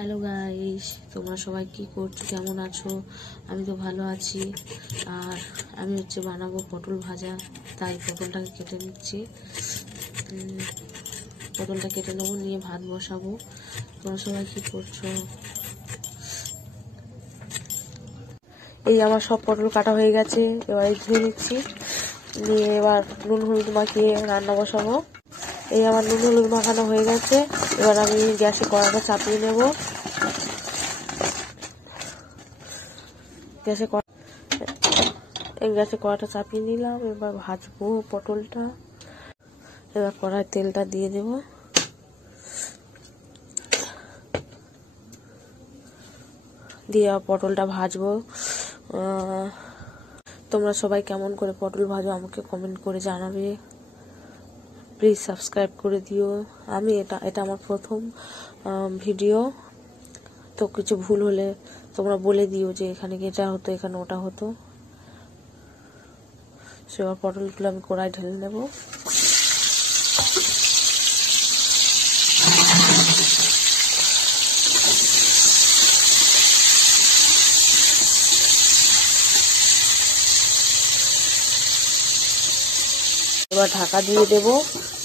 Hello guys, তোমরা সবাই কি করছো, কেমন আছো? আমি তো ভালো আছি। আর আমি বানাবো পটল ভাজা, তাই পটলটাকে কেটে নিচ্ছি। পটলটা কেটে নেবো, নিয়ে ভাত বসাবো। তোমরা সবাই কি করছো? এই আমার সব পটল কাটা হয়ে গেছে, এবার ধুয়ে নিচ্ছি, নিয়ে এবার নুন হলুদ মাখিয়ে রান্না বসাবো। এই আমার নুন হলুদ মাখানো হয়ে গেছে, এবার আমি গ্যাসে কড়াটা চাপিয়ে নেব। গ্যাসে কড়াটা চাপিয়ে নিলাম, এবার ভাজবো পটলটা। এবার কড়াই তেলটা দিয়ে দেব, দিয়ে পটলটা ভাজবো। তোমরা সবাই কেমন করে পটল ভাজো আমাকে কমেন্ট করে জানাবে। প্লিজ সাবস্ক্রাইব করে দিও। আমি এটা আমার প্রথম ভিডিও, তো কিছু ভুল হলে তোমরা বলে দিও যে এখানে এটা হতো, এখানে ওটা হতো। সেবার পটলগুলো আমি কড়াই ঢেলে নেব। এবার ঢাকা দিয়ে দেব,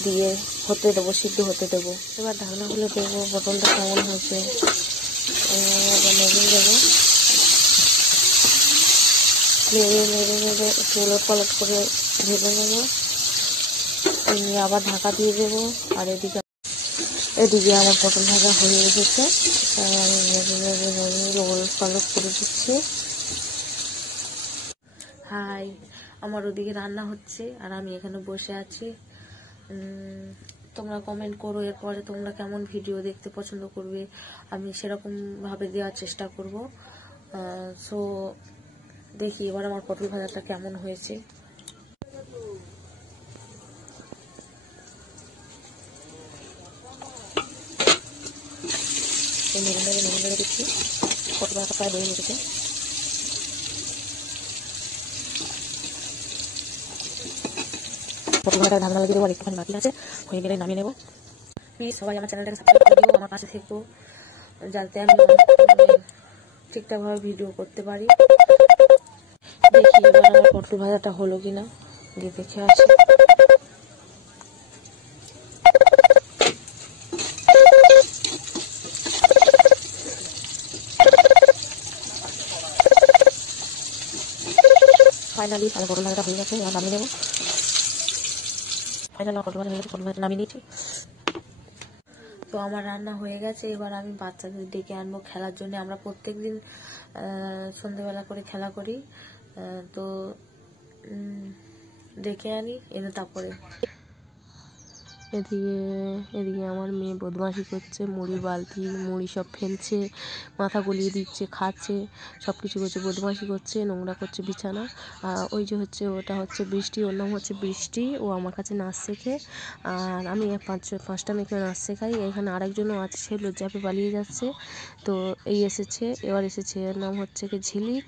দিয়ে হতে দেবো, সিদ্ধ হতে দেবো। এবার ঢাকনা খুলে দেবো পটলটা কেমন হয়েছে, নেড়ে দেবো। নেড়ে একটু উলট পালট করে ভেজে নেবো, নিয়ে আবার ঢাকা দিয়ে দেবো। আর এদিকে আমার পটল ভাজা হয়ে এসেছে, আমি নেড়ে উলট পালট করে দিচ্ছি। হাই, আমার ওদিকে রান্না হচ্ছে আর আমি এখানে বসে আছি। তোমরা কমেন্ট করো এরপরে তোমরা কেমন ভিডিও দেখতে পছন্দ করবে, আমি সেরকম ভাবে দেওয়ার চেষ্টা করব। সো দেখি এবার আমার পটল ভাজাটা কেমন হয়েছে। নেড়ে দিচ্ছি, পটল ভাজাটা প্রায় হয়ে গেছে। পটল ভাজাটা ঢাকনা লাগিয়ে দেবো, আর একটুখানি বাকি আছে, হয়ে গেলে নামিয়ে নেবো। প্লিজ সবাই আমার চ্যানেলটাকে সাবস্ক্রাইব করে দিও, আমার পাশে থেকো, যাতে আমি ঠিকঠাকভাবে ভিডিও করতে পারি। দেখি এবার আমার পটল ভাজাটা হলো কিনা, দিয়ে দেখে আসি। ফাইনালি আমার পটল ভাজাটা হয়ে গেছে, এবার নামিয়ে নেবো। ফাইনালি আমার পটল ভাজা হয়ে গেছে, পটল ভাজাটা নামিয়ে নিয়েছি। তো আমার রান্না হয়ে গেছে, এবার আমি বাচ্চাদের ডেকে আনবো খেলার জন্য। আমরা প্রত্যেকদিন সন্ধ্যেবেলা করে খেলা করি, তো ডেকে আনি, এনে তারপরে। এদিকে আমার মেয়ে বদমাশি করছে, মুড়ির বালতি মুড়ি সব ফেলছে, মাথা গলিয়ে দিচ্ছে, খাচ্ছে, সব কিছু করছে, বদমাশি করছে, নোংরা করছে বিছানা। ওই যে ওটা হচ্ছে বৃষ্টি, ওর নাম হচ্ছে বৃষ্টি। ও আমার কাছে নাচ শেখে, আর আমি পাঁচটা মেয়েকে নাচ শেখাই। এখানে আরেকজনও আছে, সে লজ্জা পেয়ে পালিয়ে যাচ্ছে। তো এবার এসেছে, এর নাম হচ্ছে কি ঝিলিক।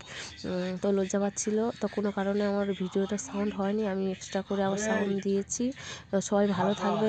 তো লজ্জা পাচ্ছিল, তো কোনো কারণে আমার ভিডিওটা সাউন্ড হয়নি, আমি এক্সট্রা করে আবার সাউন্ড দিয়েছি। তো সবাই ভালো থাকবে।